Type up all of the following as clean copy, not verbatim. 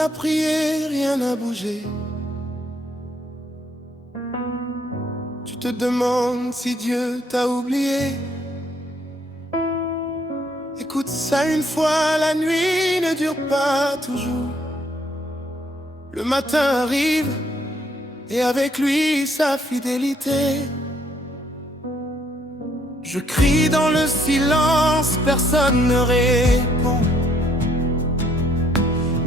à prier, rien n'a bougé. Tu te demandes si Dieu t'a oublié. Écoute ça une fois, la nuit ne dure pas toujours. Le matin arrive et avec lui sa fidélité. Je crie dans le silence, personne ne répond.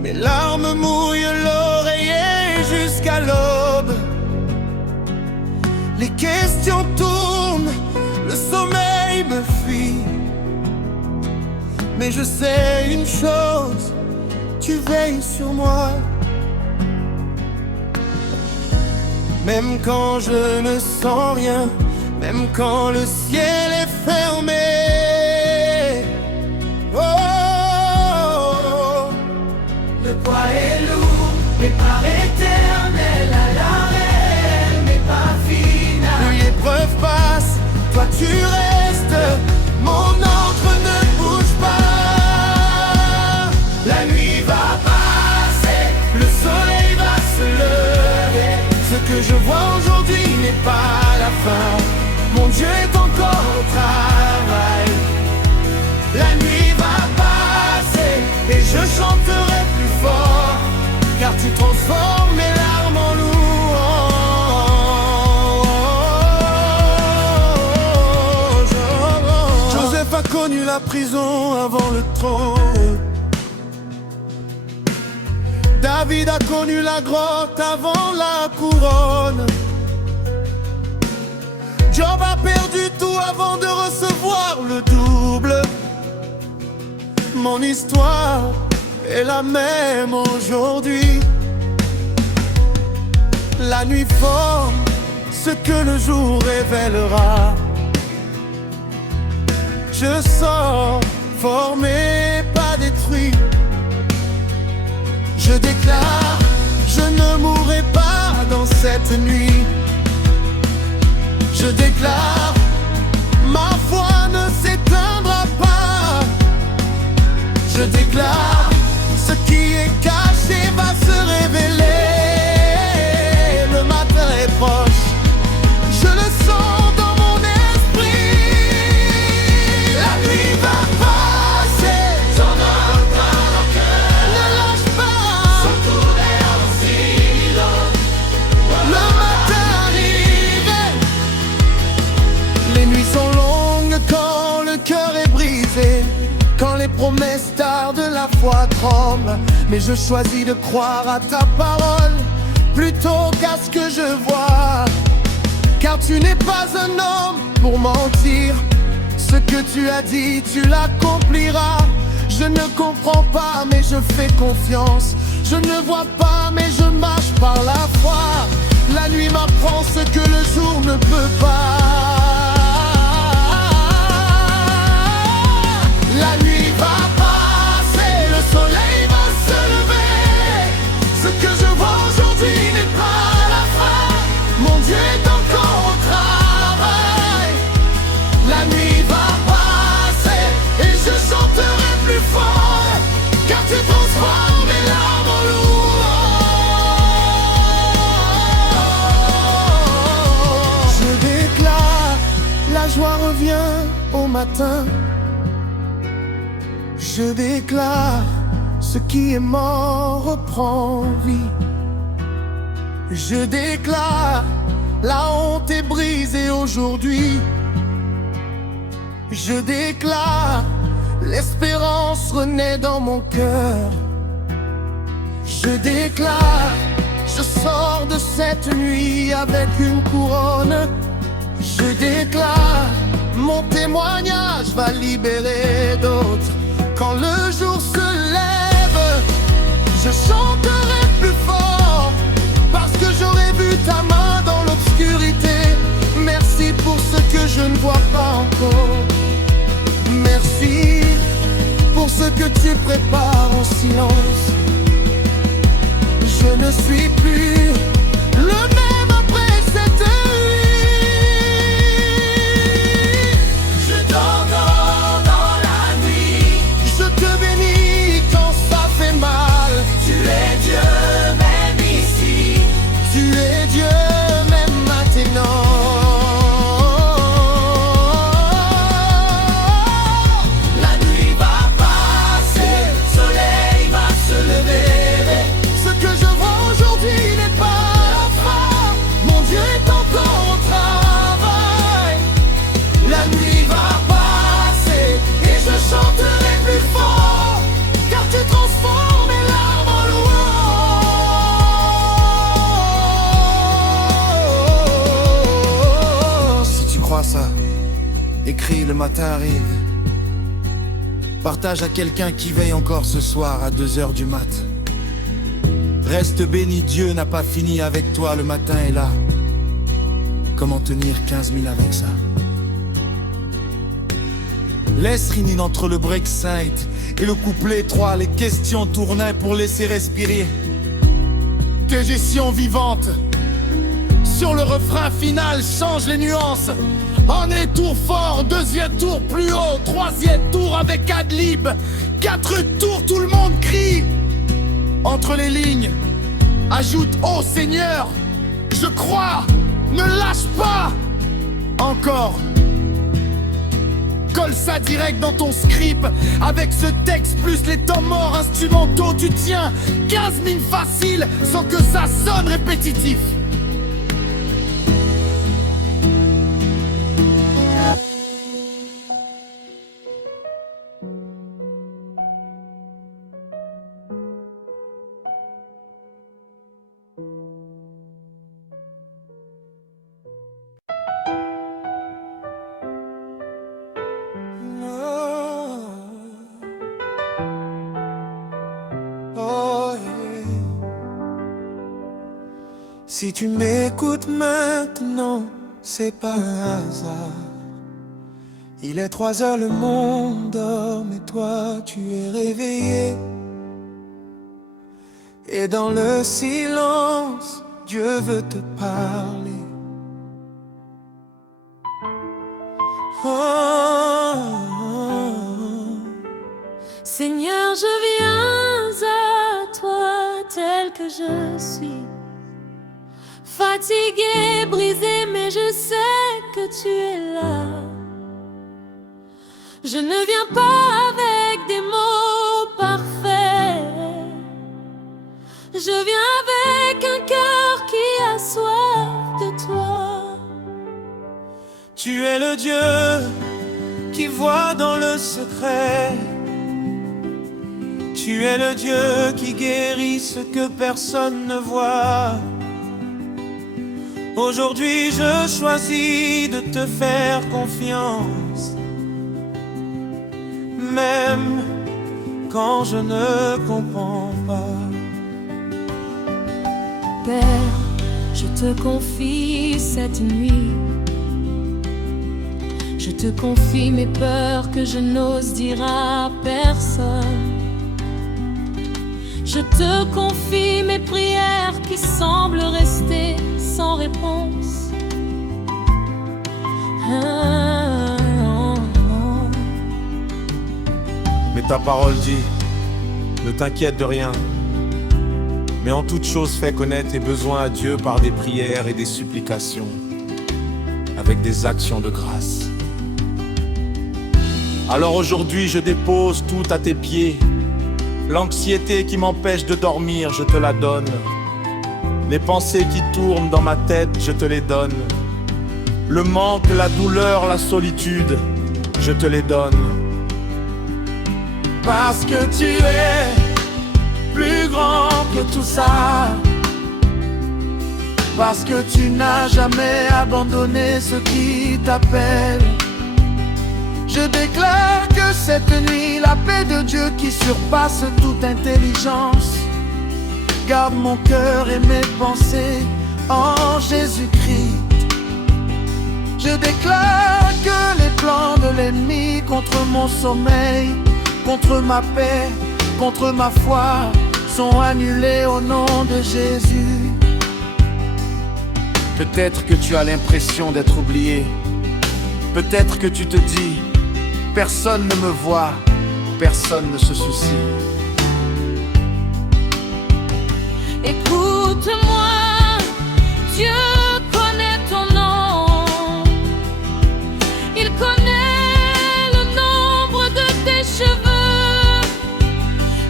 Mes larmes mouillent l'oreiller jusqu'à l'aube. Les questions tournent, le sommeil me fuit. Mais je sais une chose, tu veilles sur moi. Même quand je ne sens rien, même quand le ciel est fermé. Oh, oh, oh. Le poids est lourd, mais par éternel à l'arrêt, mais pas final. Plus l'épreuve passe, toi tu restes. Mon encre ne bouge pas. La nuit va passer, Le soleil va se lever. Ce que je vois aujourd'hui n'est pas la fin. Mon Dieu est encore au travail. La nuit va passer et je chanterai plus fort, car tu transformes mes larmes en louange. Joseph a connu la prison avant le trône. David a connu la grotte avant la couronne. Job a perdu tout avant de recevoir le double. Mon histoire est la même aujourd'hui. La nuit forme ce que le jour révélera. Je sors formé, pas détruit. Je déclare, je ne mourrai pas dans cette nuit. Je déclare, ma foi ne s'éteindra pas. Je déclare, ce qui est caché va se révéler. Le matin est proche, je le sens dans mon esprit. La nuit va passer, j'en ai encore au cœur. ne lâche pas. Sans tourner en silence. Le matin arrive. Les nuits sont longues quand le cœur est brisé, quand les promesses tardent, la foi tremble. Mais je choisis de croire à ta parole plutôt qu'à ce que je vois. Car tu n'es pas un homme pour mentir. Ce que tu as dit, tu l'accompliras. Je ne comprends pas, mais je fais confiance. Je ne vois pas, mais je marche par la foi. La nuit m'apprend ce que le jour ne peut pas. La nuit va passer, le soleil va se lever. Ce que je vois aujourd'hui n'est pas la fin. Mon Dieu est encore au travail. La nuit va passer et je chanterai plus fort, car tu transformes mes larmes en louange. Je déclare, la joie revient au matin. Je déclare, ce qui est mort reprend vie. Je déclare, la honte est brisée aujourd'hui. Je déclare, l'espérance renaît dans mon cœur. Je déclare, je sors de cette nuit avec une couronne. Je déclare, mon témoignage va libérer d'autres. Quand le jour se lève, je chanterai plus fort, parce que j'aurai vu ta main dans l'obscurité. Merci pour ce que je ne vois pas encore. Merci pour ce que tu prépares en silence. Je ne suis plus le même après cette nuit. Je t'entends dans la nuit. Je te bénis quand ça fait mal. Tu es Dieu. matin arrive, partage à quelqu'un qui veille encore ce soir à 2 heures du mat. Reste béni, Dieu n'a pas fini avec toi, le matin est là. Comment tenir 15 000 avec ça? Laisse Rinin entre le break saint et le couplet 3, les questions tournaient pour laisser respirer. Tes gestions vivantes sur le refrain final, change les nuances. En est tour fort, 2e tour plus haut, 3e tour avec ad-lib, 4 tours tout le monde crie. Entre les lignes, ajoute oh Seigneur, je crois, ne lâche pas. Encore, colle ça direct dans ton script. Avec ce texte plus les temps morts instrumentaux, tu tiens 15 000 faciles sans que ça sonne répétitif. Si tu m'écoutes maintenant, c'est pas un hasard. Il est 3 heures, le monde dort, mais toi tu es réveillé. Et dans le silence, Dieu veut te parler. Seigneur, je viens à toi tel que je suis. Fatigué, brisé, mais je sais que tu es là. Je ne viens pas avec des mots parfaits. Je viens avec un cœur qui a soif de toi. Tu es le Dieu qui voit dans le secret. Tu es le Dieu qui guérit ce que personne ne voit. Aujourd'hui je choisis de te faire confiance, même quand je ne comprends pas. Père, je te confie cette nuit. Je te confie mes peurs que je n'ose dire à personne. Je te confie mes prières qui semblent rester sans réponse. Mais ta parole dit, ne t'inquiète de rien, mais en toute chose fais connaître tes besoins à Dieu par des prières et des supplications, avec des actions de grâce. Alors aujourd'hui je dépose tout à tes pieds. L'anxiété qui m'empêche de dormir, je te la donne. Les pensées qui tournent dans ma tête, je te les donne. Le manque, la douleur, la solitude, je te les donne. Parce que tu es plus grand que tout ça. Parce que tu n'as jamais abandonné ceux qui t'appellent. Je déclare que cette nuit, la paix de Dieu qui surpasse toute intelligence garde mon cœur et mes pensées en Jésus-Christ. Je déclare que les plans de l'ennemi contre mon sommeil, contre ma paix, contre ma foi sont annulés au nom de Jésus. Peut-être que tu as l'impression d'être oublié. Peut-être que tu te dis, personne ne me voit, personne ne se soucie. Écoute-moi, Dieu connaît ton nom. Il connaît le nombre de tes cheveux.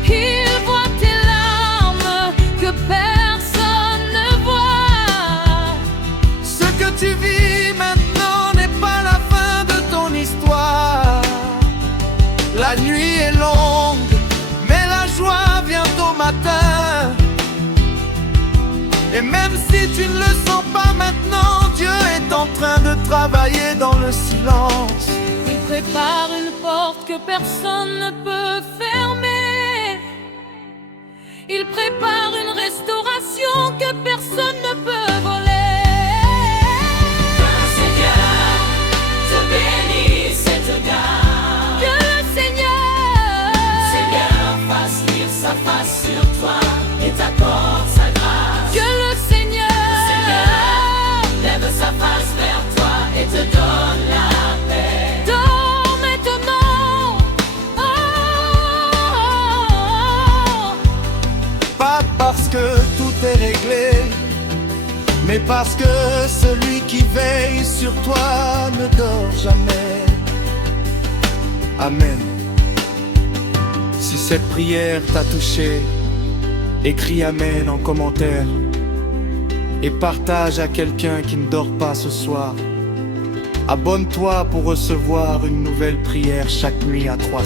Il voit tes larmes que personne ne voit. Ce que tu vis maintenant n'est pas la fin de ton histoire. La nuit est longue, mais la joie vient au matin. Et même si tu ne le sens pas maintenant, Dieu est en train de travailler dans le silence. Il prépare une porte que personne ne peut fermer. Il prépare une restauration que personne ne peut voler. Que le Seigneur te bénisse et te garde. Que le Seigneur fasse lire sa face sur toi et t'accorde sa grâce. Que le Seigneur lève sa face vers toi et te donne la paix. dors maintenant. Pas parce que tout est réglé, mais parce que celui qui veille sur toi ne dort jamais. Amen. Si cette prière t'a touché, écris Amen en commentaire et partage à quelqu'un qui ne dort pas ce soir. Abonne-toi pour recevoir une nouvelle prière chaque nuit à 3.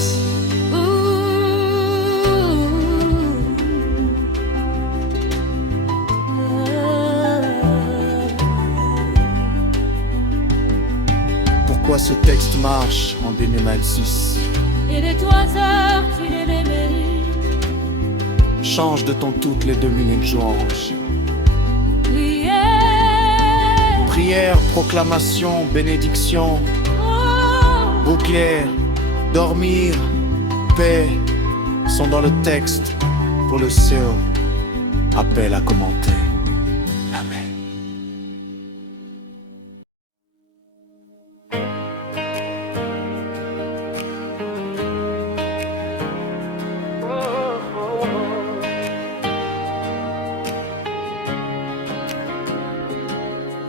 Pourquoi ce texte marche en Bénémal 6? Il est 3 heures, il est les mérites. Change de ton toutes les 2 minutes, Joange. Prière, proclamation, bénédiction, bouclière, dormir, paix sont dans le texte pour le CEO. Appel à commenter. Amen.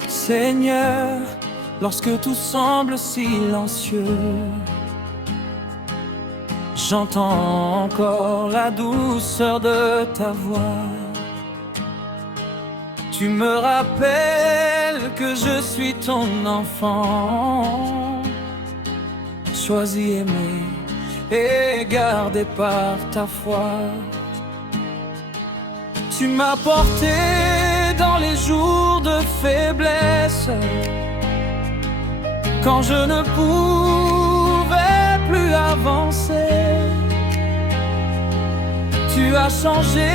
Seigneur, lorsque tout semble silencieux, j'entends encore la douceur de ta voix. Tu me rappelles que je suis ton enfant, choisi, aimé et gardé par ta foi. Tu m'as porté dans les jours de faiblesse, quand je ne pouvais plus avancer. Tu as changé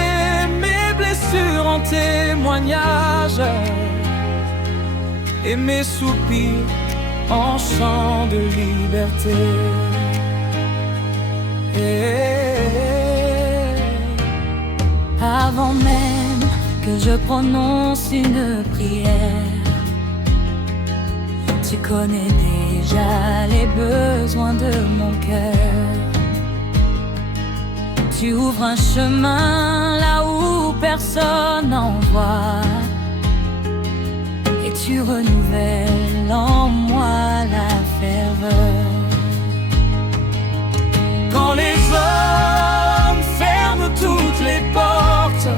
mes blessures en témoignages et mes soupirs en chants de liberté. Avant même que je prononce une prière, tu connais déjà les besoins de mon cœur. Tu ouvres un chemin là où personne n'en voit, et tu renouvelles en moi la ferveur. Quand les hommes ferment toutes les portes,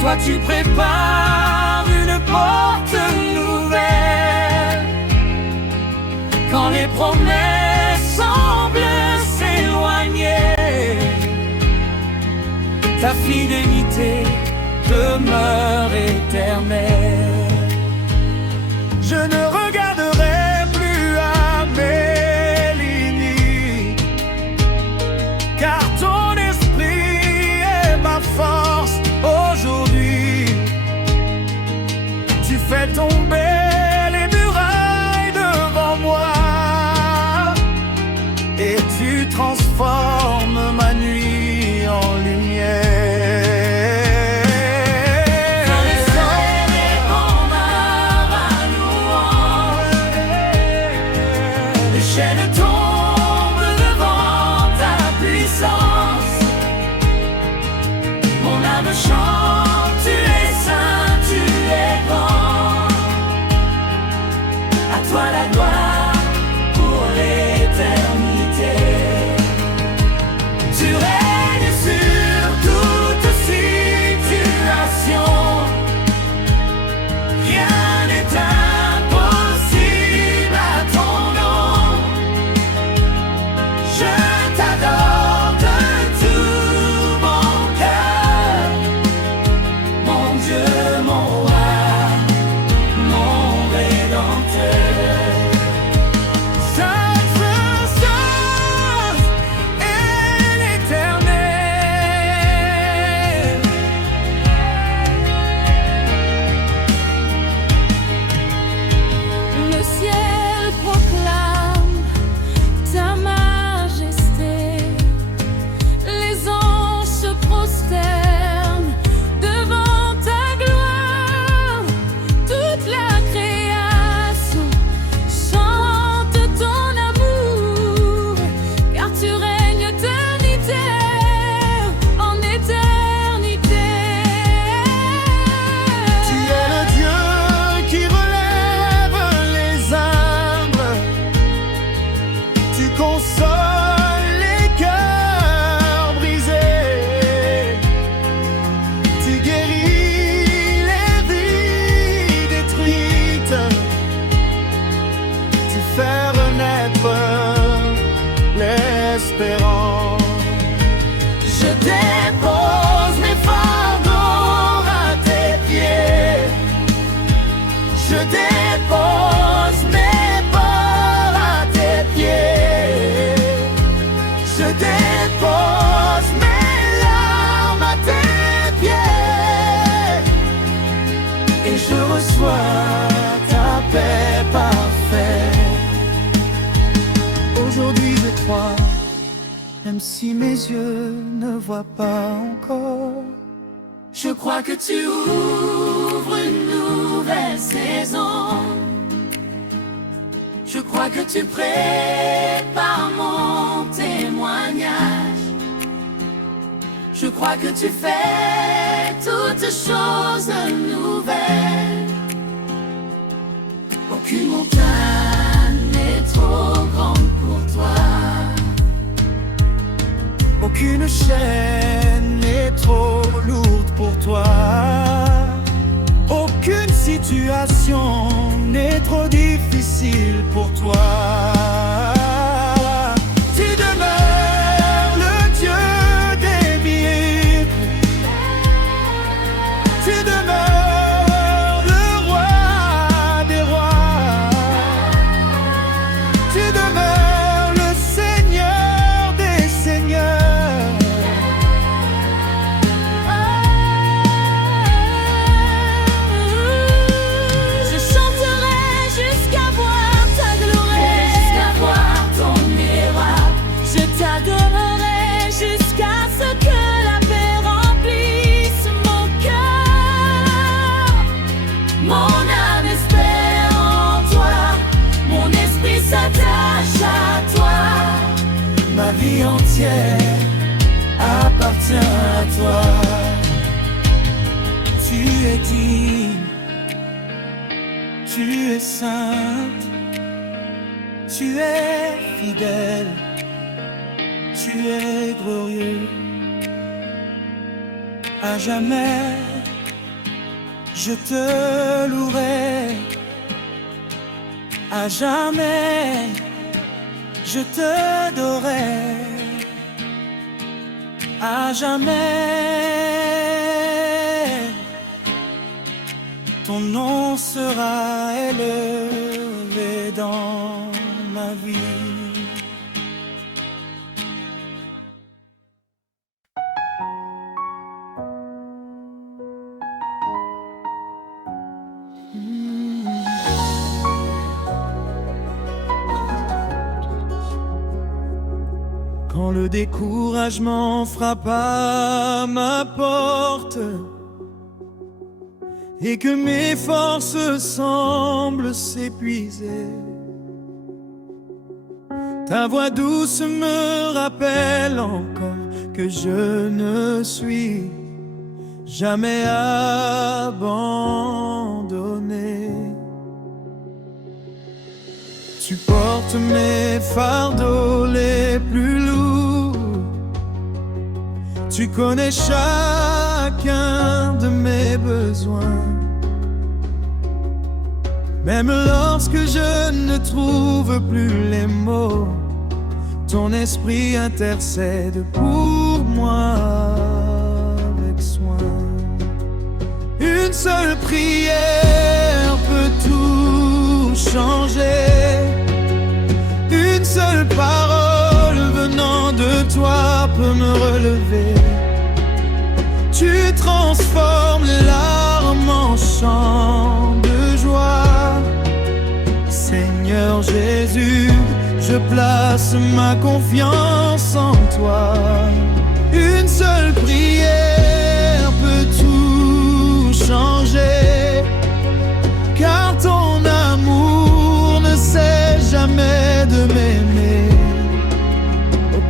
toi tu prépares une porte nouvelle. Quand les promesses semblent s'éloigner, ta fidélité demeure éternelle. Je ne regarderai plus à mes lignes, car ton esprit est ma force aujourd'hui. Tu fais tomber les murailles devant moi et tu transformes ma nuit en lumière. Chante, tu es saint, tu es grand. À toi la gloire pour l'éternité. Tu règnes sur toute situation. Rien n'est impossible à ton nom. Je t'adore de tout mon cœur. toi ta paix parfaite. Aujourd'hui je crois, même si mes yeux ne voient pas encore. Je crois que tu ouvres une nouvelle saison. Je crois que tu prépares mon témoignage. Je crois que tu fais toutes choses nouvelles. Aucune montagne n'est trop grande pour toi. Aucune chaîne n'est trop lourde pour toi. Aucune situation n'est trop difficile pour toi. Tu demeures le Dieu des miracles. Tu demeures le roi des rois. Tu demeures le Seigneur des seigneurs. Je chanterai jusqu'à voir ta gloire, Jusqu'à voir ton miracle. je t'adorerai jusqu'à ce que la paix remplisse mon cœur. Mon âme espère en toi. Mon esprit s'attache à toi. Ma vie entière appartient à toi. Tu es digne, tu es sainte, tu es fidèle, tu es glorieux. À jamais, je te louerai. À jamais, je te donnerai. À jamais, ton nom sera élevé dans ma vie. Quand le découragement frappe à ma porte et que mes forces semblent s'épuiser, ta voix douce me rappelle encore que je ne suis jamais abandonné. Tu portes mes fardeaux les plus lourds. Tu connais chacun de mes besoins. Même lorsque je ne trouve plus les mots, ton esprit intercède pour moi avec soin. Une seule prière peut tout changer. Une seule parole venant de toi peut me relever. Tu transformes les larmes en chants de joie. Seigneur Jésus, je place ma confiance en toi. Une seule prière peut tout changer, car ton amour ne cesse jamais de m'aimer.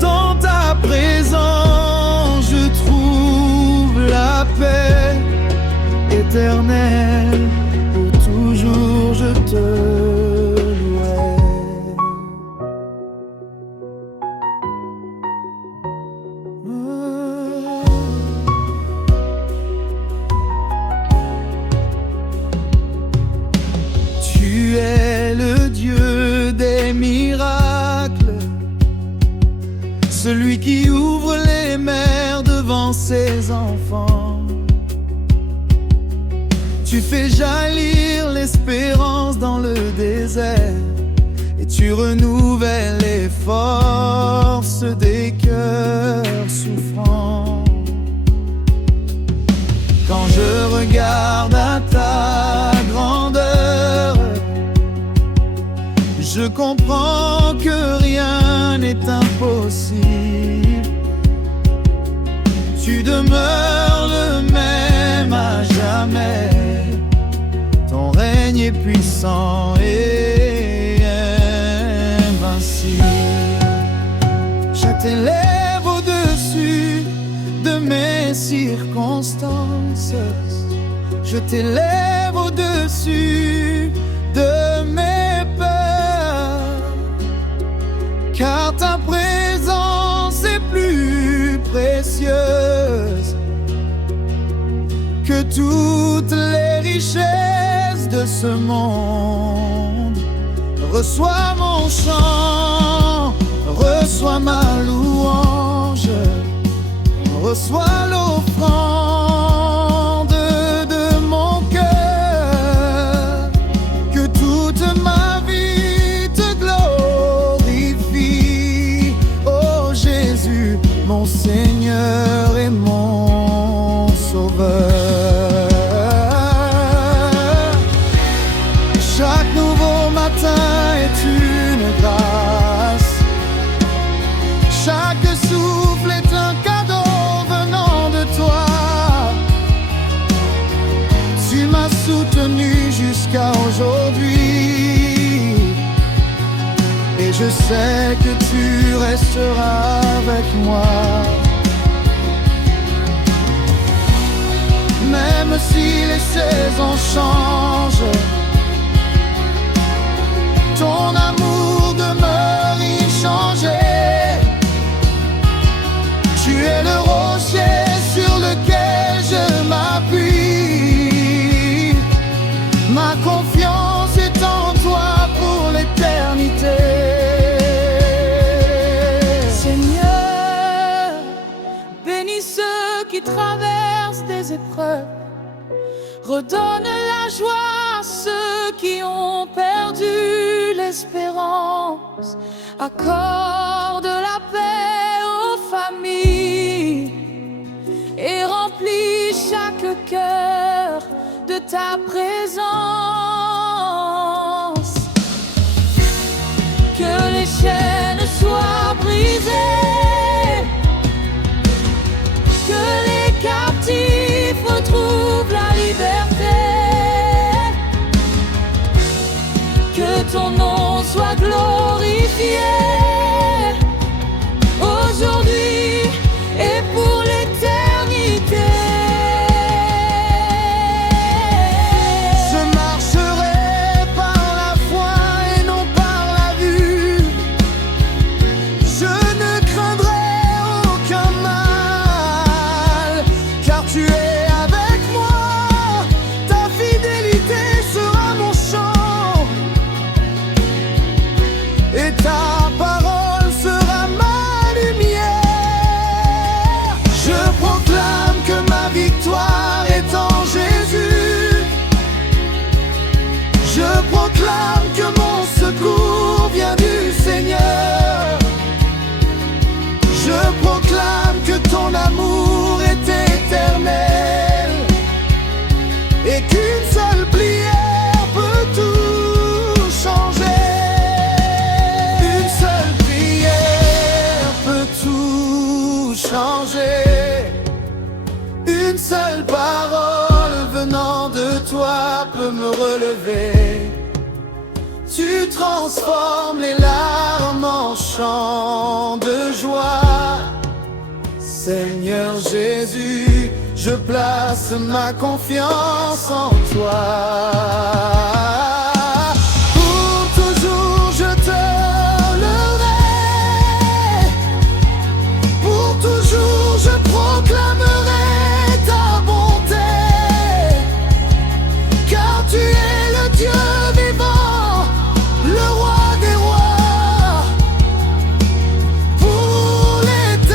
Dans ta présence je trouve la paix éternelle. Pour toujours je te louerai. Tu es le Dieu des miracles, celui qui ouvre les mers devant ses enfants. Tu fais jaillir l'espérance dans le désert, et tu renouvelles les forces des cœurs souffrants. Quand je regarde à ta grande je comprends que rien n'est impossible. Tu demeures le même à jamais. Ton règne est puissant et invincible. Je t'élève au-dessus de mes circonstances. Je t'élève au-dessus de mes peurs, car ta présence est plus précieuse que toutes les richesses de ce monde. Reçois mon chant, reçois ma louange, reçois l'offrande de mon cœur. Que toute ma vie te glorifie, ô Jésus, mon Seigneur et mon Sauveur. Chaque nouveau matin est une grâce. Chaque souffle est un cadeau venant de toi. Tu m'as soutenu jusqu'à aujourd'hui, et je sais que tu resteras avec moi. Même si les saisons changent, ton amour demeure inchangé. Tu es le rocher sur lequel je m'appuie. Ma confiance est en toi pour l'éternité. Seigneur, bénis ceux qui traversent des épreuves. Redonne la joie à ceux qui ont perdu l'espérance. Accorde la paix aux familles et remplis chaque cœur de ta présence. Que les chaînes soient brisées, que les captifs retrouvent la liberté, que ton nom soit glorifié aujourd'hui et pour l'éternité. Je marcherai par la foi et non par la vue. Je ne craindrai aucun mal, car tu es avec moi. Ta fidélité sera mon chant, et ta parole sera ma lumière. Je proclame que ma victoire est en Jésus. Je proclame que mon secours vient du Seigneur. Je proclame que ton amour est éternel, et qu'une seule prière peut tout changer. Une seule prière peut tout changer. Une seule parole venant de toi peut me relever. Tu transformes les larmes en chants de joie. Seigneur Jésus, je place ma confiance en toi. Pour toujours je te louerai, pour toujours je proclamerai ta bonté, car tu es le Dieu vivant, le roi des rois, pour l'éternité.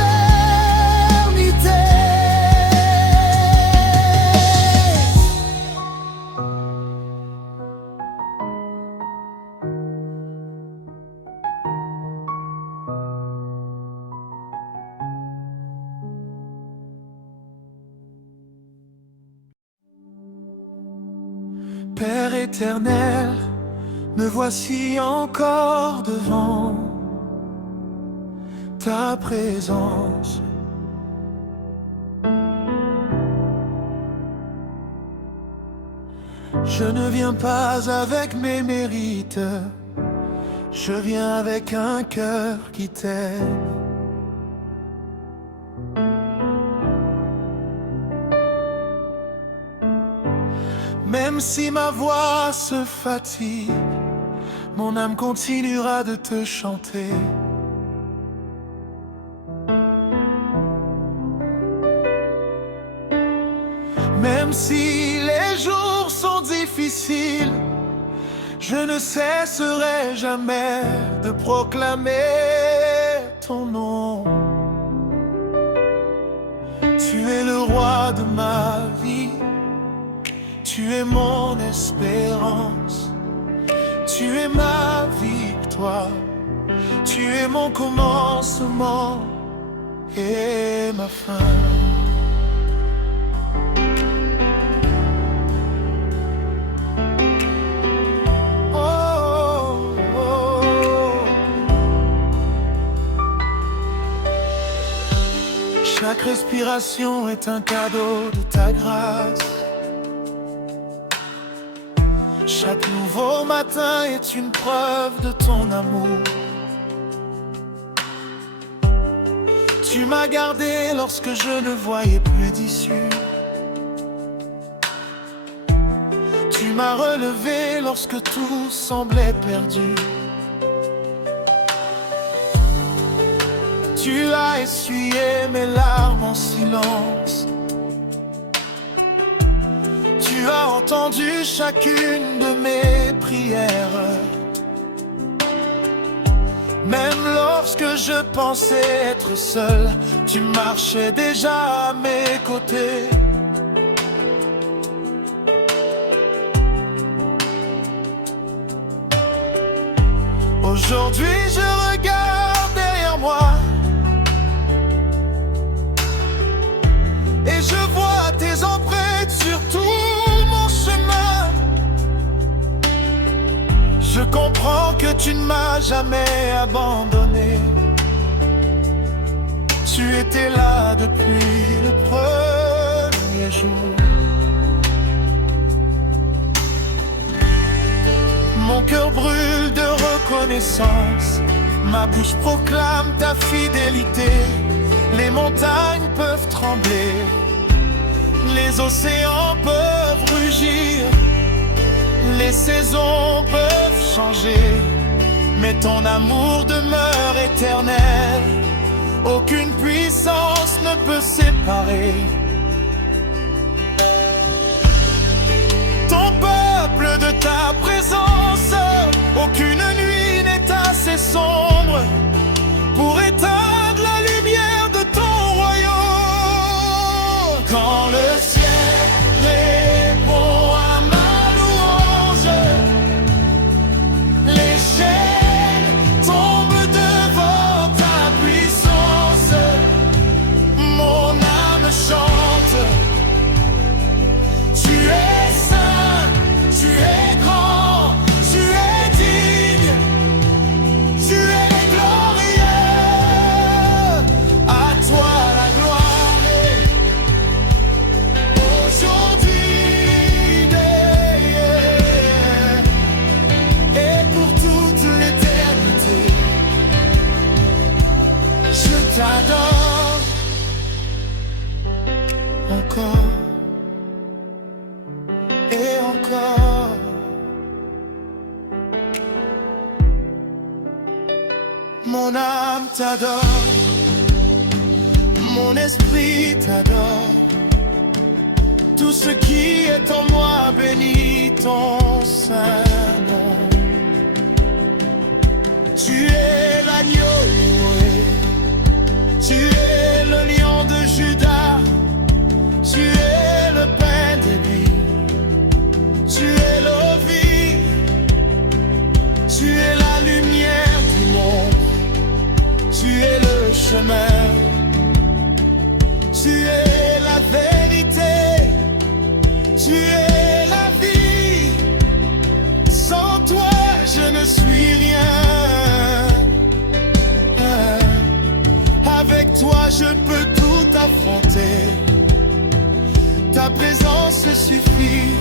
Père éternel, Me voici encore devant ta présence. Je ne viens pas avec mes mérites, je viens avec un cœur qui t'aime. Même si ma voix se fatigue, mon âme continuera de te chanter. Même si les jours sont difficiles, je ne cesserai jamais de proclamer ton nom. Tu es le roi de ma vie, tu es mon espérance, tu es ma victoire, tu es mon commencement et ma fin. Chaque respiration est un cadeau de ta grâce. Chaque nouveau matin est une preuve de ton amour. Tu m'as gardé lorsque je ne voyais plus d'issue. Tu m'as relevé lorsque tout semblait perdu. Tu as essuyé mes larmes en silence. Tu as entendu chacune de mes prières. Même lorsque je pensais être seul, tu marchais déjà à mes côtés. Aujourd'hui je regarde derrière moi et je vois tes empreintes sur tout mon chemin. Je comprends que tu ne m'as jamais abandonné. Tu étais là depuis le premier jour. Mon cœur brûle de reconnaissance. Ma bouche proclame ta fidélité. Les montagnes peuvent trembler, les océans peuvent rugir, les saisons peuvent changer, mais ton amour demeure éternel. Aucune puissance ne peut séparer ton peuple de ta présence. Aucune nuit n'est assez sombre pour éteindre la lumière de ton royaume. Quand le ciel répond à ma louange, les chaînes tombent devant ta puissance. Mon âme chante. Tu es saint, tu es grand, tu es digne, tu es glorieux. À toi la gloire aujourd'hui et pour toute l'éternité. Je t'adore encore et encore. Mon âme t'adore, mon esprit t'adore. Tout ce qui est en moi bénit ton saint nom. Tu es l'agneau loué, tu es le lion de Juda, tu es le pain des vies, tu es l'eau vie, tu es la lumière du monde, tu es le chemin, tu es la vérité, tu es la vie. Sans toi présence suffit,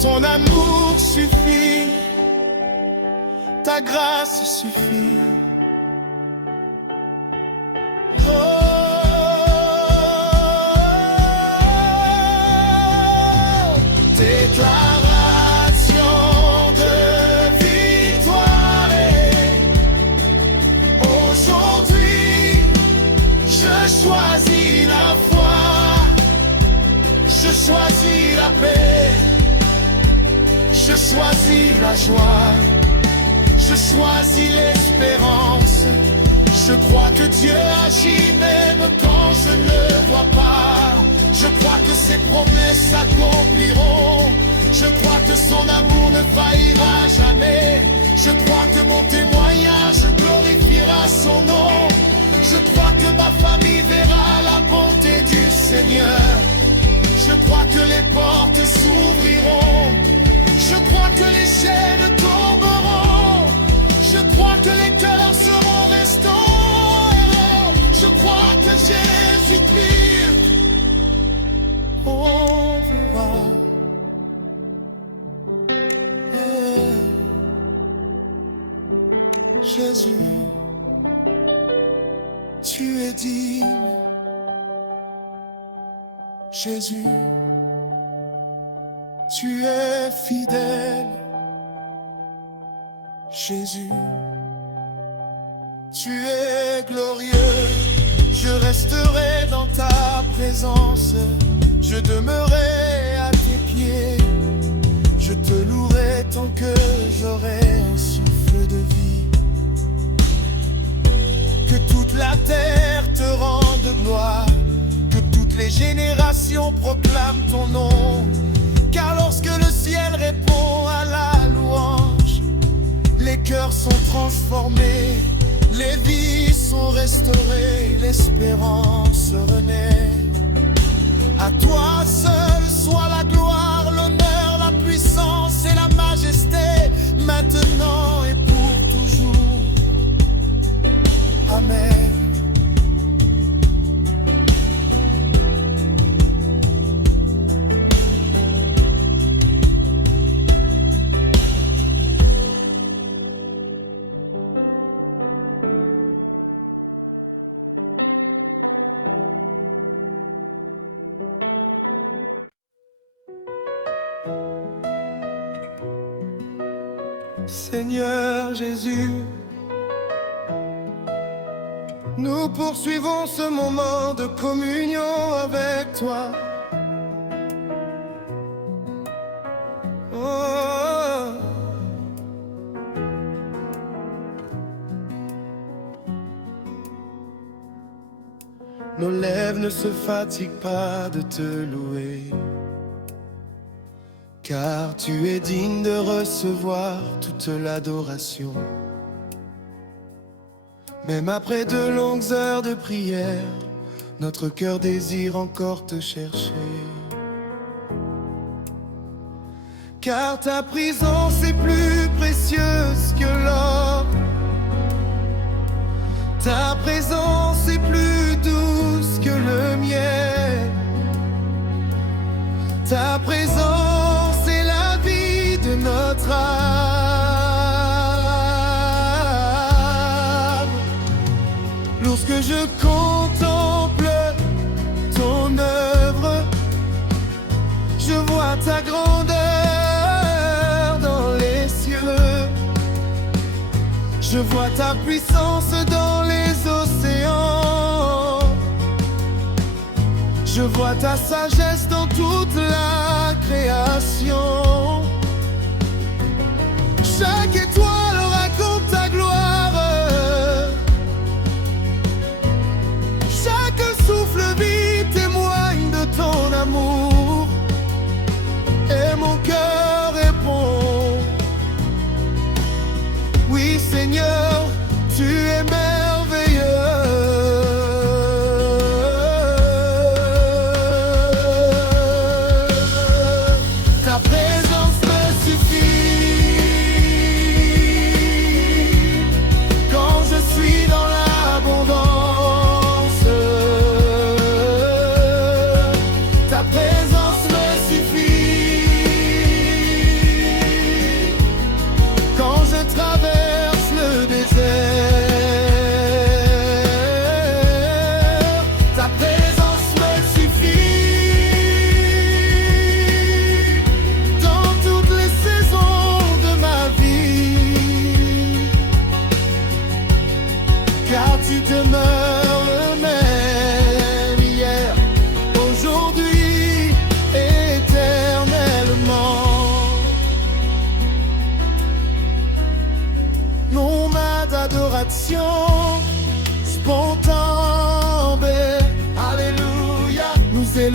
ton amour suffit, ta grâce suffit. Déclaration de victoire. Aujourd'hui, je choisis la foi, je choisis la paix, je choisis la joie, je choisis l'espérance. Je crois que Dieu agit même quand je ne vois pas. Je crois que ses promesses s'accompliront. Je crois que son amour ne faillira jamais. Je crois que mon témoignage glorifiera son nom. Je crois que ma famille verra la bonté du Seigneur. Je crois que les portes s'ouvriront. Je crois que les chaînes tomberont. Je crois que les cœurs seront restaurés. Je crois que Jésus-Christ, on verra. Jésus, tu es digne. Jésus, tu es fidèle. Jésus, tu es glorieux. Je resterai dans ta présence. Je demeurerai à tes pieds. Je te louerai tant que j'aurai un souffle de vie. Que toute la terre te rende gloire. Que toutes les générations proclament ton nom. Car lorsque le ciel répond à la louange, les cœurs sont transformés, les vies sont restaurées, l'espérance renaît. À toi seul soit la gloire, l'honneur, la puissance et la majesté, maintenant et pour toujours. Amen. Seigneur Jésus, nous poursuivons ce moment de communion avec toi. Oh. Nos lèvres ne se fatiguent pas de te louer, car tu es digne de recevoir toute l'adoration. Même après de longues heures de prière, notre cœur désire encore te chercher. Car ta présence est plus précieuse que l'or. Ta présence est plus douce que le miel. Ta présence est la vie de notre âme. Lorsque je contemple ton œuvre, je vois ta grandeur dans les cieux. Je vois ta puissance dans les océans. Je vois ta sagesse dans toute la création. Chaque étoile raconte ta gloire. Chaque souffle vit témoigne de ton amour. Et mon cœur répond: oui Seigneur, tu es merveilleux. Ta présence me suffit.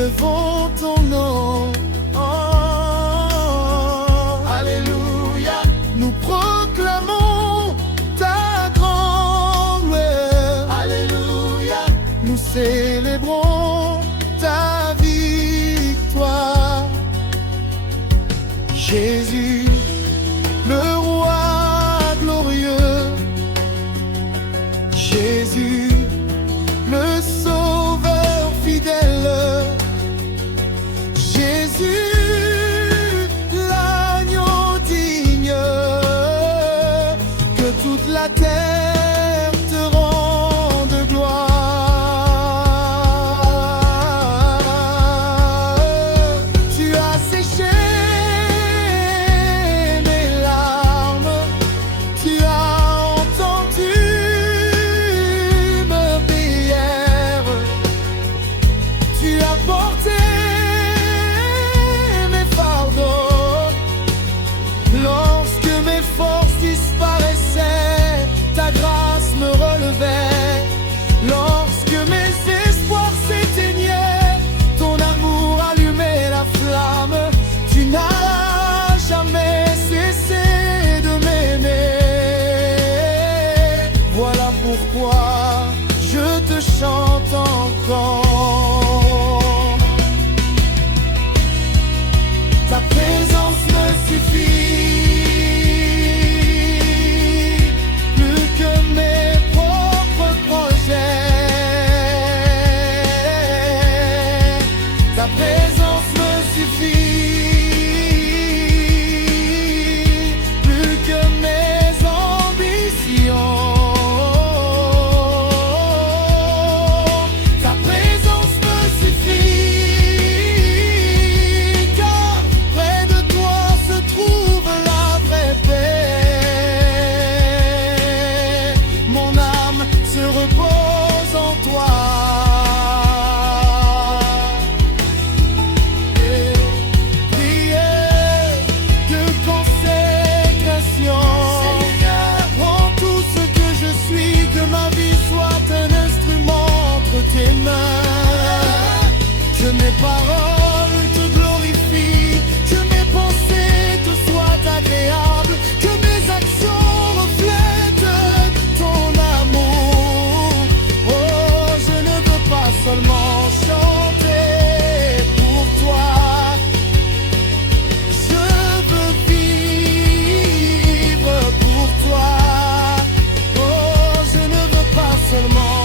élevons ton nom. Oh, Alléluia. Nous proclamons ta grande gloire. Alléluia. Nous célébrons ta victoire. Jésus, le roi glorieux. Jésus, le sauveur fidèle. Jésus, l'agneau digne. Que toute la terre te rende gloire. Tu as séché mes larmes. Tu as entendu mes prières. Tu as porté mes fardeaux. Lorsque mes forces disparaissaient, ta grâce me relevait. Lorsque mes espoirs s'éteignaient, ton amour allumait la flamme. Tu n'as jamais cessé de m'aimer. Voilà pourquoi je te chante encore. Ta présence me suffit, plus que mes propres projets. Ta présence me suffit, plus que mes ambitions. Ta présence me suffit, car près de toi se trouve la vraie paix. Mon âme se repose en toi. Prière de consécration. Prends tout ce que je suis, que ma vie soit un instrument entre tes mains. Que mes paroles te glorifient, que mes pensées te soient agréables, que mes actions reflètent ton amour. Oh, je ne veux pas seulement chanter pour toi. Je veux vivre pour toi. Oh, je ne veux pas seulement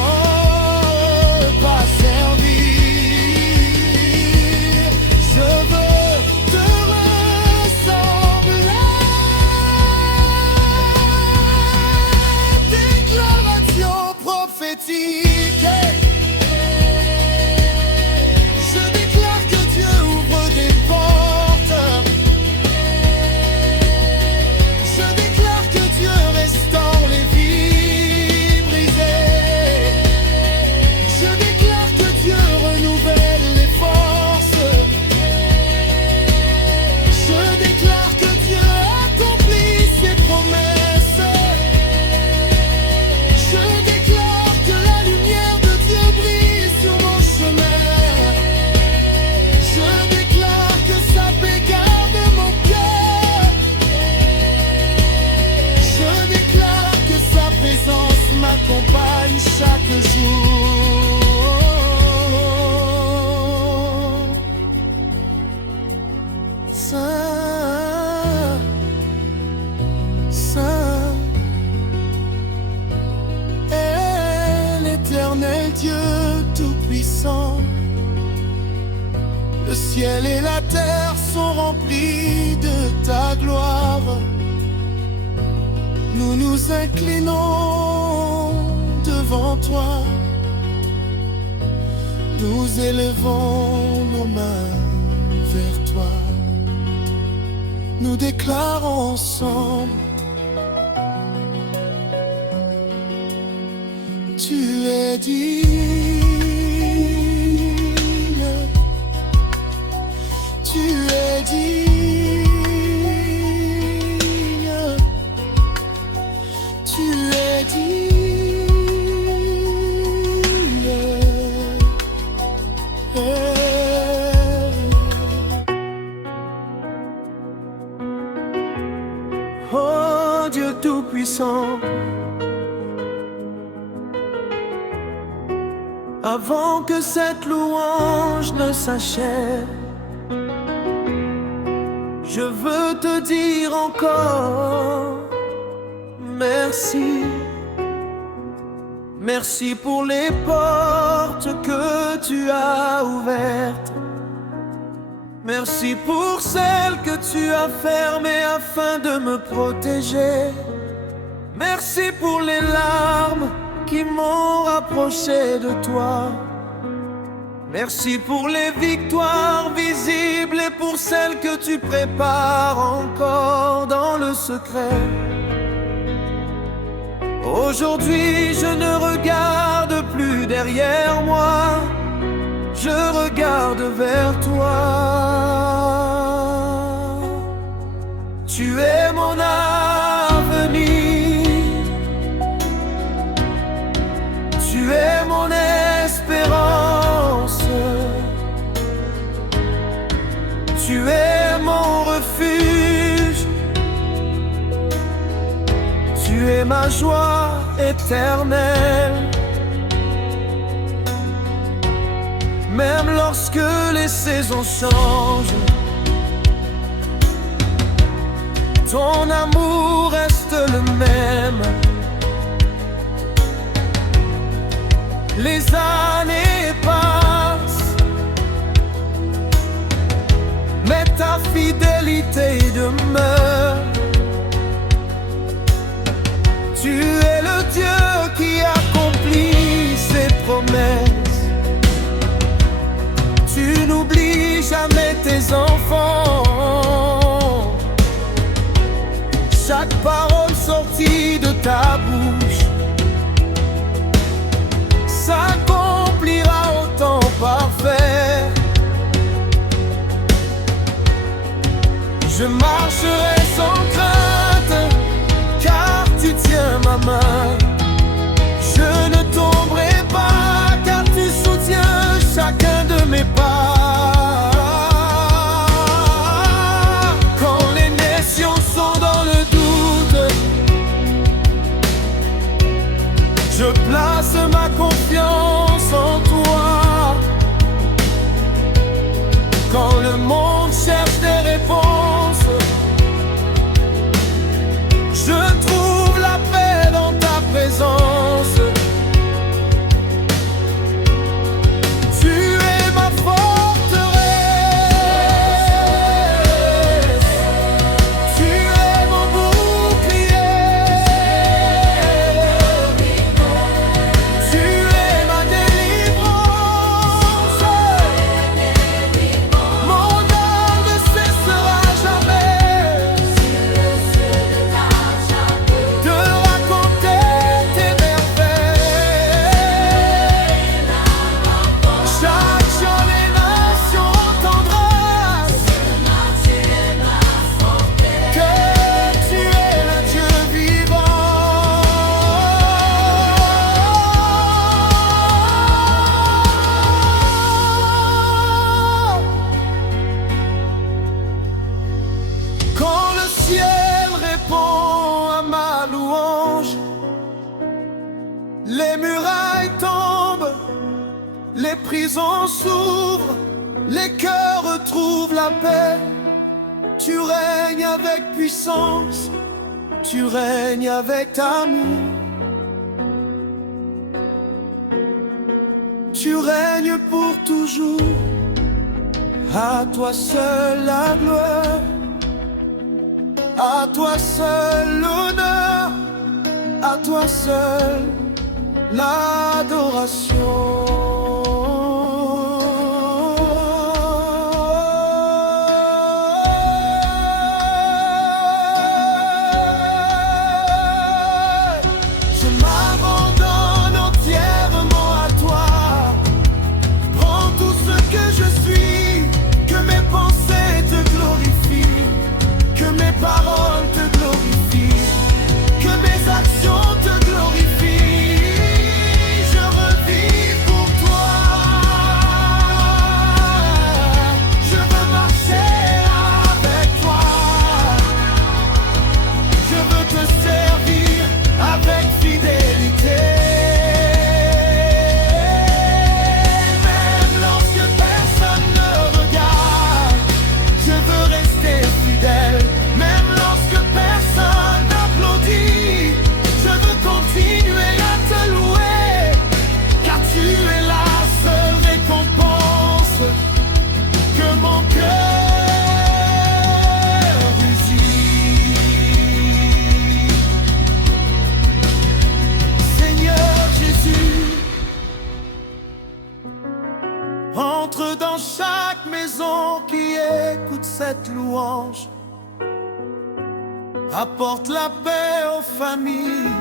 pas servir. Je veux te ressembler. Déclaration prophétique. Je déclare que Dieu ouvre des portes. Je déclare que Dieu restaure les vies brisées. Je déclare que Dieu renouvelle les forces. Je déclare que Dieu accomplit ses promesses. Je déclare que la lumière de Dieu brille sur mon chemin. Je déclare que sa paix garde mon cœur. Je déclare que sa présence m'accompagne chaque jour. Saint, Saint est l'éternel Dieu tout-puissant. Le ciel et la terre sont remplis de ta gloire. Nous nous inclinons devant toi. Nous élevons nos mains vers toi. Nous déclarons ensemble: tu es digne. Tu es digne. Tu es digne. Dieu Tout-Puissant. Avant que cette louange ne s'achève, je veux te dire encore merci. Merci pour les portes que tu as ouvertes. Merci pour celles que tu as fermées afin de me protéger. Merci pour les larmes qui m'ont rapproché de toi. Merci pour les victoires visibles et pour celles que tu prépares encore dans le secret. Aujourd'hui, je ne regarde plus derrière moi, je regarde vers toi. Tu es mon avenir, tu es mon espérance, tu es mon refuge, tu es ma joie éternelle. Même lorsque les saisons changent, ton amour reste le même. Les années passent, mais ta fidélité demeure. Tu es le Dieu qui accomplit ses promesses. Tu n'oublies jamais tes enfants. Chaque parole sortie de ta bouche s'accomplira au temps parfait. Je marcherai sans crainte, car tu tiens ma main. Je ne tomberai pas, car tu soutiens chacun de mes pas. Quand les nations sont dans le doute, je place ma confiance en toi. Quand le monde cherche des réponses, je trouve la paix dans ta présence. Tu es ma forteresse, tu es mon bouclier, tu es ma délivrance. Mon âme ne cessera jamais de raconter tes merveilles. Chaque jour les nations entendront que tu es le Dieu vivant. Quand le ciel répond à ma louange, les murailles tombent, les prisons s'ouvrent, les cœurs retrouvent la paix. Tu règnes avec puissance, tu règnes avec amour. Tu règnes pour toujours, à toi seul la gloire, à toi seul l'honneur, à toi seul l'adoration. Je m'abandonne entièrement à toi. Prends tout ce que je suis, que mes pensées te glorifient, que mes paroles te glorifient, que mes actions te glorifient. Je revis pour toi. cette louange apporte la paix aux familles,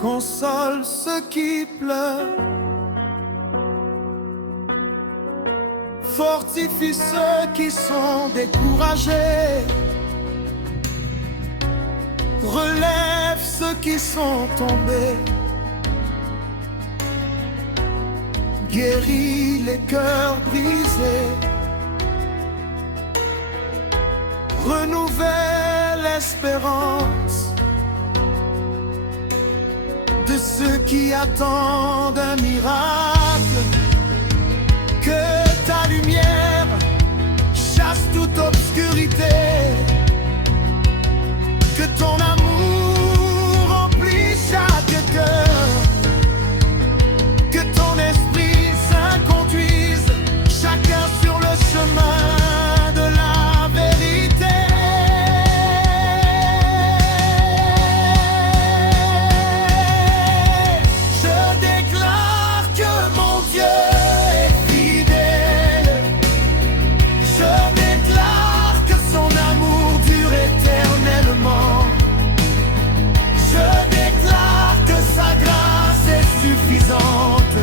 console ceux qui pleurent, fortifie ceux qui sont découragés, relève ceux qui sont tombés, guéris les cœurs brisés, renouvelle l'espérance de ceux qui attendent un miracle. Que ta lumière chasse toute obscurité, que ton amour remplisse chaque cœur, que ton esprit saint conduise chacun sur le chemin de la vérité. Je déclare que mon Dieu est fidèle, je déclare que son amour dure éternellement, je déclare que sa grâce est suffisante,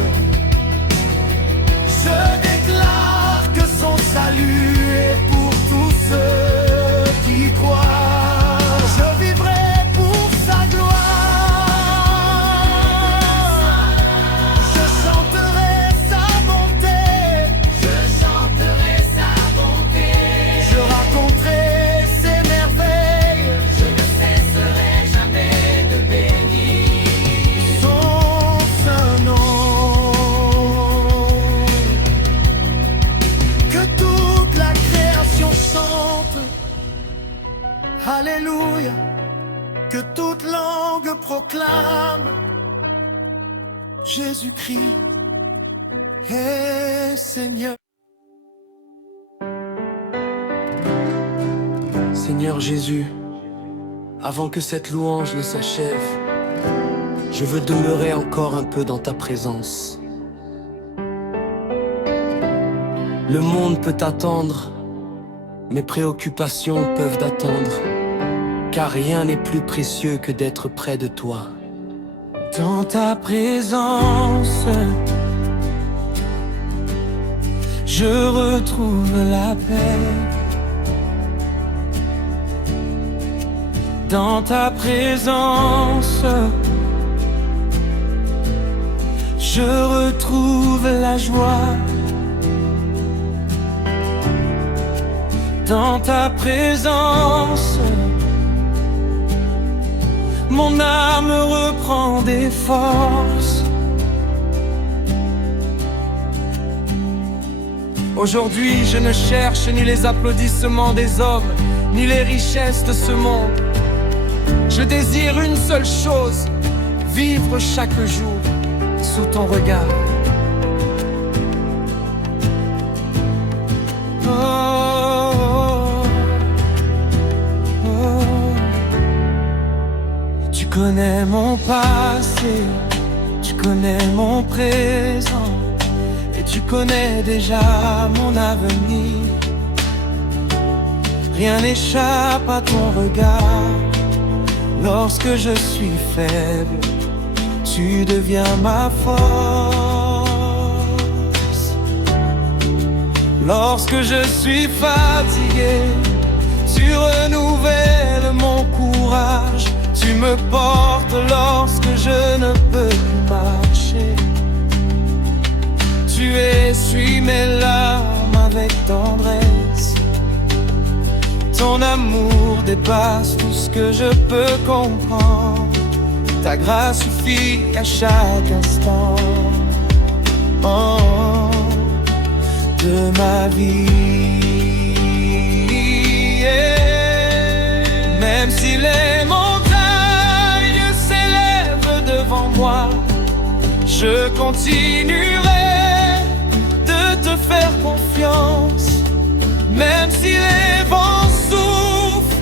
je déclare que son salut est pour tous ceux qui croient. Je vivrai pour sa gloire, je chanterai sa bonté, Je chanterai sa bonté, je raconterai ses merveilles, je ne cesserai jamais de bénir son saint nom. Que toute la création chante Alléluia, que toute langue proclame Jésus-Christ est Seigneur. Seigneur Jésus, avant que cette louange ne s'achève, je veux demeurer encore un peu dans ta présence. Le monde peut attendre, mes préoccupations peuvent attendre, car rien n'est plus précieux que d'être près de toi. Dans ta présence, je retrouve la paix. Dans ta présence, je retrouve la joie. Dans ta présence, mon âme reprend des forces. Aujourd'hui, je ne cherche ni les applaudissements des hommes, ni les richesses de ce monde. Je désire une seule chose, vivre chaque jour sous ton regard. Tu connais mon passé, tu connais mon présent, et tu connais déjà mon avenir. Rien n'échappe à ton regard. Lorsque je suis faible, tu deviens ma force. Lorsque je suis fatigué, tu renouvelles mon courage. Tu me portes lorsque je ne peux plus marcher. Tu essuies mes larmes avec tendresse. Ton amour dépasse tout ce que je peux comprendre. Ta grâce suffit à chaque instant de ma vie. Même si les montagnes s'élèvent devant moi, je continuerai de te faire confiance. Même si les vents soufflent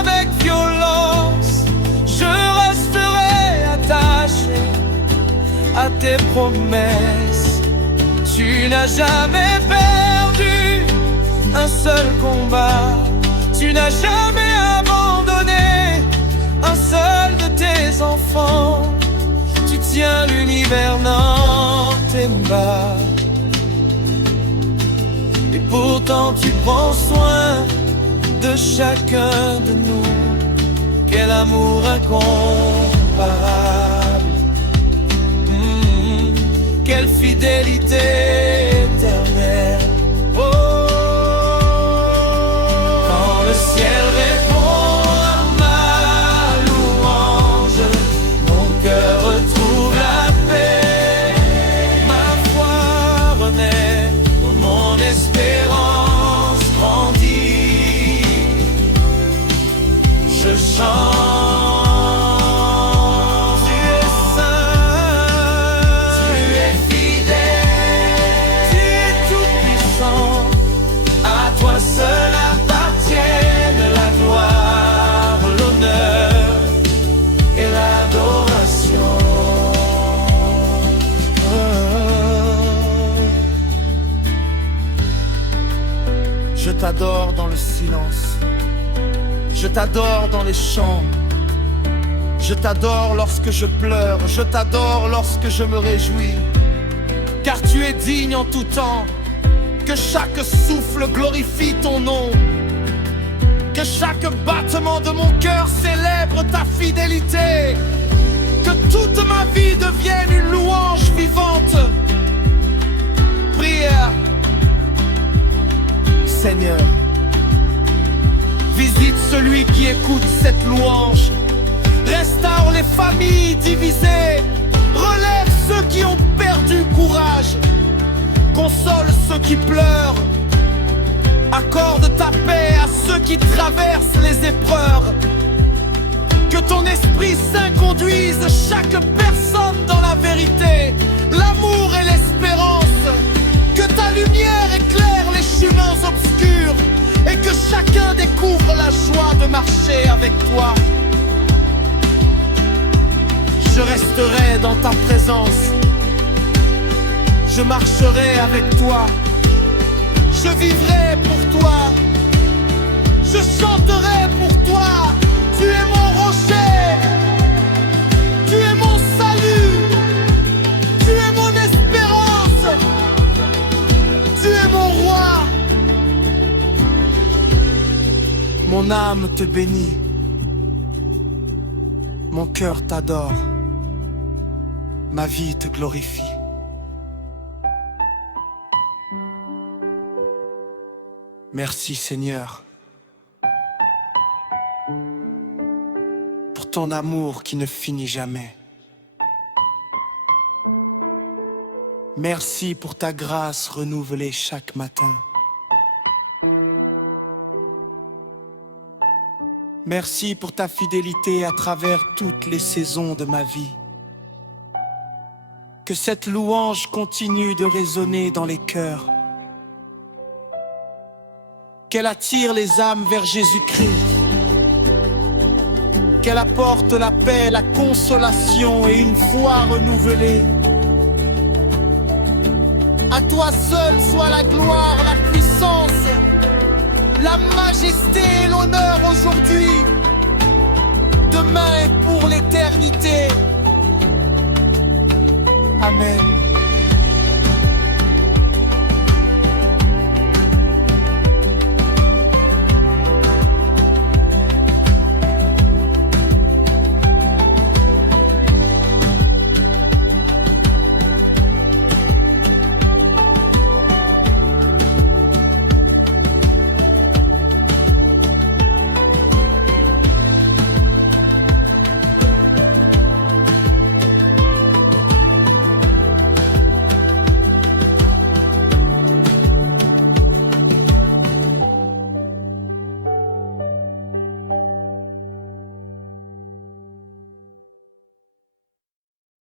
avec violence, je resterai attaché à tes promesses. Tu n'as jamais perdu seul combat. Tu n'as jamais abandonné un seul de tes enfants. Tu tiens l'univers dans tes bras. Et pourtant tu prends soin de chacun de nous. Quel amour incomparable. Quelle fidélité éternelle. Oh, quand le ciel répond à ma louange, mon cœur retrouve la paix. Ma foi renaît, mon espérance grandit. Je chante. Seul appartiennent la gloire, l'honneur et l'adoration. Je t'adore dans le silence. Je t'adore dans les chants. Je t'adore lorsque je pleure. Je t'adore lorsque je me réjouis. Car tu es digne en tout temps. Que chaque souffle glorifie ton nom. Que chaque battement de mon cœur célèbre ta fidélité. Que toute ma vie devienne une louange vivante. Prière. Seigneur, visite celui qui écoute cette louange. Restaure les familles divisées. Relève ceux qui ont perdu courage. Console ceux qui pleurent. Accorde ta paix à ceux qui traversent les épreuves. Que ton Esprit Saint conduise chaque personne dans la vérité, l'amour et l'espérance. Que ta lumière éclaire les chemins obscurs et que chacun découvre la joie de marcher avec toi. Je resterai dans ta présence. Je marcherai avec toi. Je vivrai pour toi. Je chanterai pour toi. Tu es mon rocher. Tu es mon salut. Tu es mon espérance. Tu es mon roi. Mon âme te bénit. Mon cœur t'adore. Ma vie te glorifie. Merci Seigneur pour ton amour qui ne finit jamais. Merci pour ta grâce renouvelée chaque matin. Merci pour ta fidélité à travers toutes les saisons de ma vie. Que cette louange continue de résonner dans les cœurs. Qu'elle attire les âmes vers Jésus-Christ. Qu'elle apporte la paix, la consolation et une foi renouvelée. À toi seul soit la gloire, la puissance, la majesté et l'honneur aujourd'hui, demain et pour l'éternité. Amen.